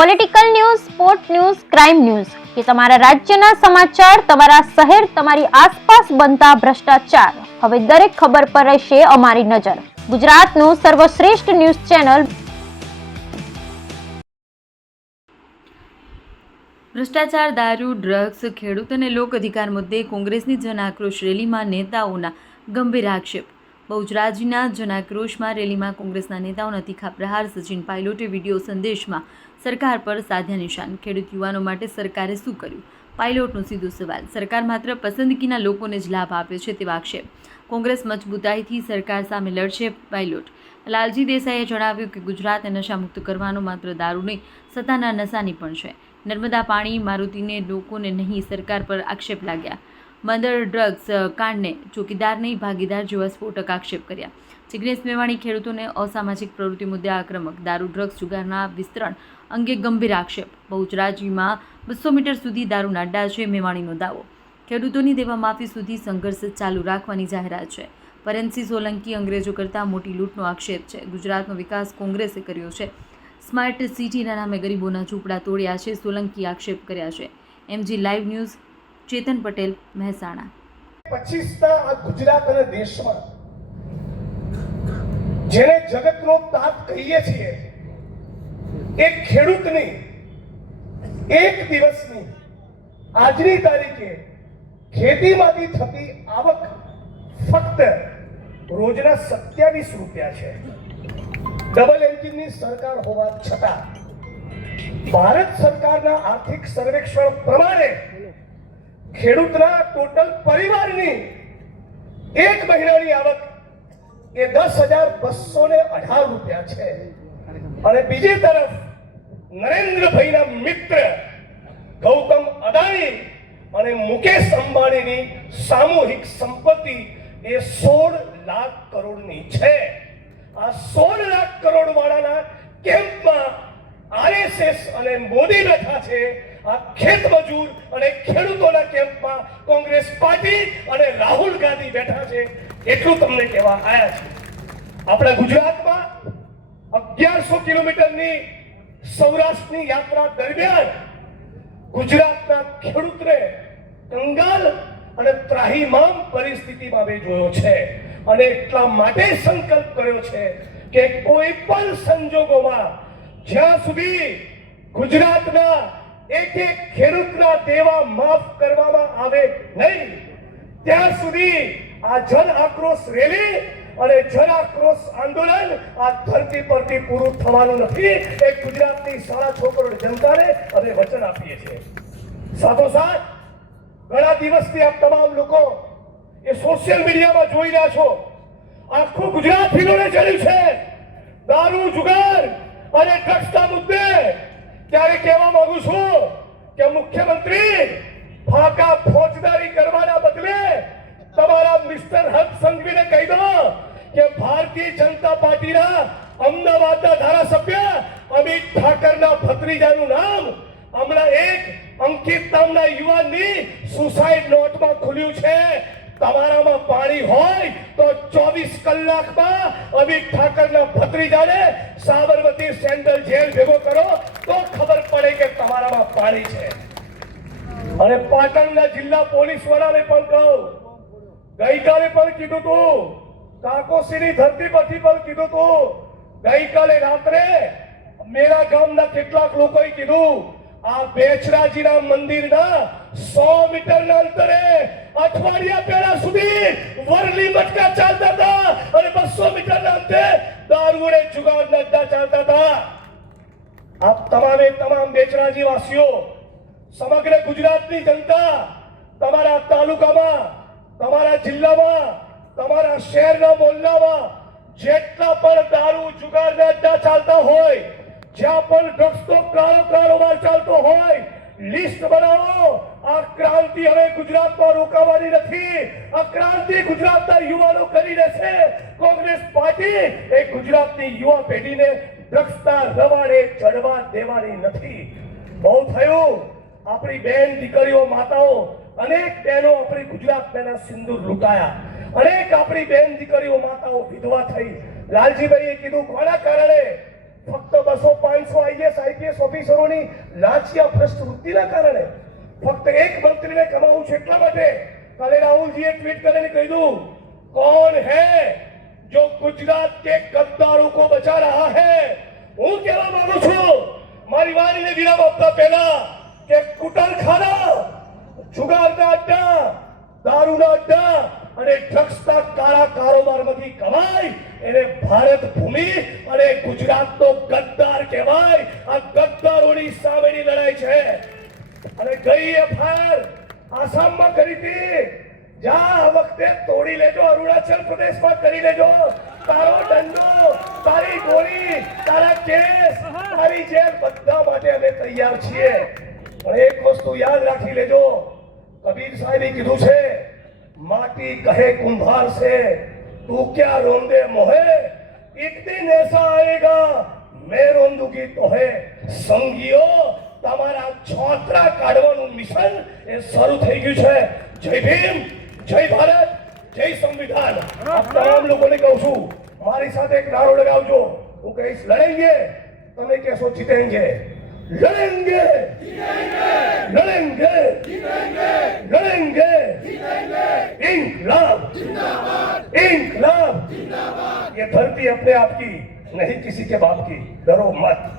Political news sport news crime news કે તમારા રાજ્યના સમાચાર, તમારા શહેર, તમારી આસપાસ બનતા ભ્રષ્ટાચાર. હવે દરેક ખબર પર રહેશે અમારી નજર. ગુજરાતનું સર્વશ્રેષ્ઠ ન્યૂઝ ચેનલ. ભ્રષ્ટાચાર, દારૂ ડ્રગ્સ ખેડૂત અને લોક અધિકાર મુદ્દે કોંગ્રેસની જન આક્રોશ રેલીમાં નેતાઓના ગંભીર આક્ષેપ. બહુચરાજીના જનાક્રોશમાં રેલીમાં કોંગ્રેસના નેતાઓના તીખા પ્રહાર, સચિન પાયલોટે વીડિયો સંદેશમાં સરકાર પર સાધ્યા નિશાન. ખેડૂત યુવાનો માટે સરકારે શું કર્યું? પાયલોટનો સીધો સવાલ. સરકાર માત્ર પસંદગીના લોકોને જ લાભ આપે છે તેવા આક્ષેપ. કોંગ્રેસ મજબૂતાઈથી સરકાર સામે લડશે પાયલોટ. લાલજી દેસાઈએ જણાવ્યું કે ગુજરાતને નશામુક્ત કરવાનો માત્ર દારૂ નહીં, સત્તાના નશાની પણ છે. નર્મદા પાણી મારુતિને લોકોને નહીં, સરકાર પર આક્ષેપ લાગ્યા. મદર ડ્રગ્સ કાંડને ચોકીદાર નહીં ભાગીદાર જેવા સ્ફોટક આક્ષેપ કર્યા. જિગ્નેશ મેવાણી ખેડૂતોને અસામાજિક પ્રવૃત્તિ મુદ્દે આક્રમક. દારૂ, ડ્રગ્સ જુગારના વિસ્તરણ અંગે ગંભીર આક્ષેપ. બહુચરાજીમાં બસો મીટર સુધી દારૂના અડ્ડા છે મેવાણીનો દાવો. ખેડૂતોની દેવા માફી સુધી સંઘર્ષ ચાલુ રાખવાની જાહેરાત છે. પરેનસિંહ સોલંકી અંગ્રેજો કરતાં મોટી લૂંટનો આક્ષેપ છે. ગુજરાતનો વિકાસ કોંગ્રેસે કર્યો છે. સ્માર્ટ સિટીના નામે ગરીબોના ઝૂંપડા તોડ્યા છે, સોલંકી આક્ષેપ કર્યા છે. MG live news, Chetan Patel, Mehsana. પચીસના આ ગુજરાત અને દેશમાં જેને જગતનો તાત કહીએ છીએ એક ખેડૂતની એક દિવસની આજની તારીખે ખેતીમાંથી થતી આવક ફક્ત રોજના સત્યાવીસ રૂપિયા છે. ડબલ એન્જિનની સરકાર હોવા છતાં ભારત સરકારના આર્થિક સર્વેક્ષણ પ્રમાણે ખેડૂતના ટોટલ પરિવારની એક મહિનાની આવક એ દસ હજાર બસો ને અઢાર રૂપિયા છે. અને બીજી તરફ નરેન્દ્રભાઈના મિત્ર ગૌતમ અદાણી અને મુકેશ અંબાણીની સામૂહિક સંપત્તિ એ સોળ લાખ કરોડની છે. આ સોળ લાખ કરોડ વાળાના કેમ્પમાં આરએસએસ અને મોદી બેઠા છે આ ખેત મજૂર અને ખેડૂતોના કેમ્પમાં કોંગ્રેસ પાર્ટી અને રાહુલ ગાંધી બેઠા છે, એટલું તમને કહેવા આવ્યા છે. આપણા ગુજરાતમાં અગિયારસો કિલોમીટરની સૌરાષ્ટ્રની યાત્રા દરમિયાન ગુજરાતના ખેડૂતને કંગાલ અને ત્રાહીમામ પરિસ્થિતિમાં મેં જોયો છે અને એટલા માટે સંકલ્પ કર્યો છે કે કોઈ પણ સંજોગોમાં જ્યાં સુધી ગુજરાતના એક એક ખેડૂતના દેવા માફ કરવામાં આવે નહીં, ત્યાં સુધી આ જન આક્રોશ રેલી અને જન આક્રોશ આંદોલન આ ધરતી પરથી પૂરું થવાનું નથી. એ ગુજરાતની સાડા છ જનતાને અમે વચન આપીએ છીએ. સાથોસાથ ઘણા દિવસથી આપ તમામ લોકો એ સોશિયલ મીડિયામાં જોઈ રહ્યા છો. આખું ગુજરાત હિલોડે ચડ્યું છે. દારૂ, જુગાર અને ડ્રગ્સના મુદ્દે ત્યારે કહેવા માંગુ છું કે મુખ્યમંત્રી ફાકા ફોજદારી કરવાના બદલે તમારા મિસ્ટર હક સંઘવીને કહી દો કે ભારતીય જનતા પાર્ટીના અમદાવાદના ધારાસભ્ય અમિત ઠાકરના ભત્રીજાનું નામ હમણાં એક અંકિત નામના યુવાનની સુસાઇડ નોટમાં ખુલ્યું છે. તમારામાં પાણી હોય તો ચોવીસ કલાકમાં અમિત ઠાકરના ભત્રીજાને સાબરમતી સેન્ટ્રલ જેલ ભેગો કરો તો ખબર પડે કે તમારામાં પાણી છે. અને પાટણના જિલ્લા પોલીસ વડાને પણ કહું, ગઈકાલે પણ કીધું તું, કાકોસીની ધરતી પરથી પણ કીધું તું. ગઈકાલે રાત્રે મેરા ગામના કેટલાક લોકોએ કીધું, આ બેચરાજીના મંદિરના સો મીટરના અંતરે અઠવાડિયા પહેલા સુધી વરલી મટકા ચાલતા હતા અને બસો મીટરના અંતે દારૂ જુગાર લગતા ચાલતા હતા. આપ તમામે તમામ બેચરાજી વાસીઓ સમગ્ર ગુજરાતની જનતા, તમારા તાલુકામાં, તમારા જિલ્લામાં, તમારા શહેરના મોલ્લામાં જેટલા પણ દારૂ, જુગાર ચાલતા હોય, જ્યાં પણ ડ્રગ્સનો કાળો કારોબાર ચાલતો હોય લિસ્ટ બનાવો. આ ક્રાંતિ હવે ગુજરાતમાં રોકાવાની નથી. આ ક્રાંતિ ગુજરાતના યુવાનો કરી રહેશે કોંગ્રેસ પાર્ટી એ ગુજરાતની યુવા પેઢીને ડ્રગ્સના રવાડે ચડવા દેવાની નથી. બહુ થયું. આપણી બેન દીકરીઓ, માતાઓ, અનેક બહેનો આપણી ગુજરાત ગુજરાતના સિંદૂર લૂંટાયા. અનેક આપણી બેન દીકરીઓ, માતાઓ વિધવા થઈ. લાલજીભાઈએ કીધું, કોના કારણે ફક્ત બસો પાંચસો આઈએસ આઈપીએસ ઓફિસરોની લાચિયા ભ્રષ્ટ વૃત્તિના કારણે. ફક્ત એક મંત્રીને કમાવું છે એટલા માટે. કાલે રાહુલજીએ ટ્વીટ કરીને કહ્યું કોણ હે જો ગુજરાત કે ગદ્દારો કો બચા રહા હે? હું કહેવા માંગુ છું, મારી વાણીને વિરામ આપતા પહેલા કે કુટરખાના, જુગારના અડ્ડા, દારૂના અડ્ડા અને ડ્રગ્સના કાળા કારોબારમાંથી કમાય. એને ભારત ભૂમિ અને ગુજરાતનો ગદ્દાર કહેવાય. આ ગદ્દારોની સામેની લડાઈ છે. અને ગઈ એફઆઈઆર આસામમાં કરી હતી. જા વખતે તોડી લેજો, અરુણાચલ પ્રદેશમાં કરી લેજો. તારો દંડો તારી ગોળી, તારા કેસ, તારી જેલ બધા માટે અમે તૈયાર છીએ. પણ એક વસ્તુ યાદ રાખી લેજો. કબીર સાહેબે કીધું છે धरती कहे कुंभार से तू क्या रोंदे मोहे एक दिन ऐसा आएगा मैं રોંદુગી તો હે સંગીઓ, તમારા છોતરા કાઢવાનું મિશન એ શરૂ થઈ ગયું છે. જય ભીમ, જય ભારત, જય સંવિધાન. આપ તમામ લોકોને કહું છું, મારી સાથે એક નારો લગાવજો. હું કહીશ, લડેંગે. તમે કહેશો, જીતેંગે. લડેંગે. લડેંગે. ये धरती अपने आप की नहीं किसी के बाप की डरो मत